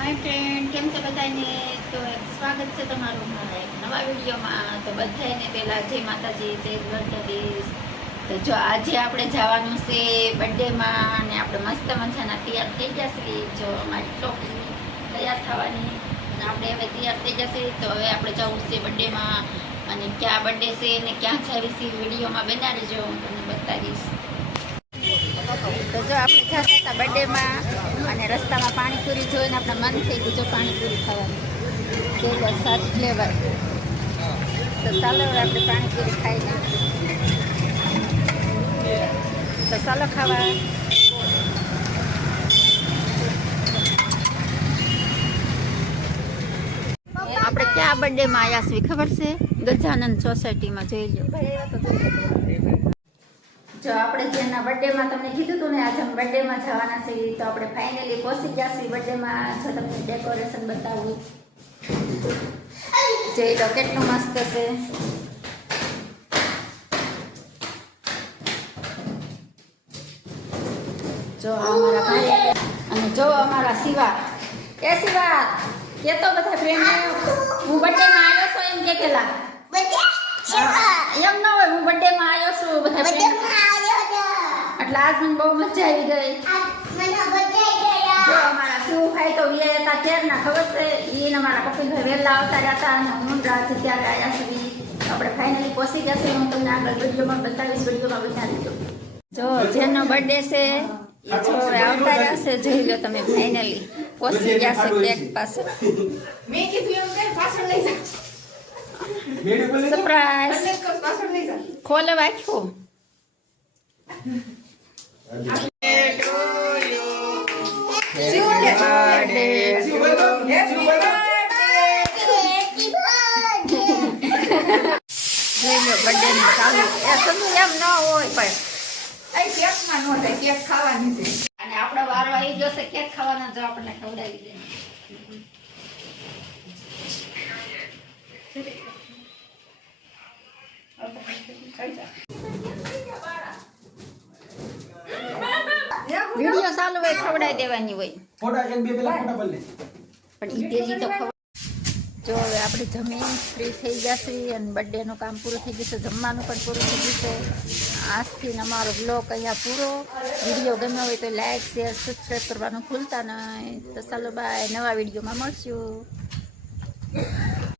Hi friend, केम छे बधाने? तो स्वागत है तमारू मारा एक नवा विडियो में। तो बधाने पहला जय माताजी, जय द्वारकाधीश। तो जो आज आपणे जवानुं छे बर्थडे में ने आपणे मस्त मजाना तैयार थई जशे। जो अमारी टोपी तैयार थवानी ने आपणे हवे तैयार थई जशे। तो हवे आपणे जवुं छे बर्थडे में अने क्या बर्थडे छे ने क्यां जावीशी विडियो में बना रहीजो, हूँ तमने बतावीश। तो जो आपणे जता हता बर्थडे में अने रस्ता में पाणीपुरी जोईने आपणे मन थई गयुं जो पाणीपुरी खावानी जे बस 7 फ्लेवर। तो चालो हवे आपणे पाणीपुरी खाई लईए। तो चालो खावा। आपणे क्या बर्थडे में आया छे खबर छे? गजानन सोसायटी में जोई लो। जो आपणे जेना बर्थडे में तमने कीधुं हतुं ने आज हम बर्थडे में जवाना छीए। तो आपणे फाइनली पहोंची गया छीए बर्थडे में। जो तमने डेकोरेशन बतावुं जोई लो केटलुं मस्त छे। जो अमारा भाई अने जो अमारा शिवा। ए शिवा के तो बधा फ्रेंड ने हूँ बर्थडे में आव्यो छो एम के केला बर्थडे शिवा एम न होय हूँ बर्थडे में आव्यो छो बधा बर्थडे में आव्यो छो એટલે આજ મને બહુ મજા આવી ગઈ। મને મજા આવી ગઈ। જો અમારા શિવ ભાઈ તો વીએ હતા કેરના ખબર છે ઈને અમારા કપિલ ભાઈ વેલા આવતા હતા અને હું રાત ત્યારે આયા સુધી આપણે ફાઇનલી પહોંચી ગયા છે। હું તમને આગળ વિડિયોમાં બતાવીશ, વિડિયોમાં બતાવી દઉં। જો જેનો બર્થડે છે એ જો આવતા રહેશે જોઈ લો તમે। ફાઇનલી પહોંચી ગયા છે કેક પાસે। મે કીધું એમ કે પાછળ લઈ જા સરપ્રાઈઝ પાછળ લઈ જા ખોલે વાખ્યું। बर्थडे में चालू ए समू एम न होय पण ए केक માં નો થાય કેક ખાવાની છે અને આપણો વારો આવી ગયો છે કેક ખાવાનો। જો આપણે ખવડાવી દે वीडियो चालू હોય ખવડાવી દેવાની હોય। ફોટા એક બે પેલા ફોટા બદલે પણ ઈ તેજી તો जो હવે આપણે જમીન ફ્રી થઈ જશે અને બર્થડેનું કામ પૂરું થઈ જશે, જમવાનું પણ પૂરું થઈ જશે। આજથી અમારો બ્લોગ અહીંયા પૂરો। વિડીયો ગમ્યો હોય તો લાઈક શેર સબસ્ક્રાઈબ કરવાનું ભૂલતા નહીં। તો ચાલો બાય, નવા વિડીયોમાં મળશું।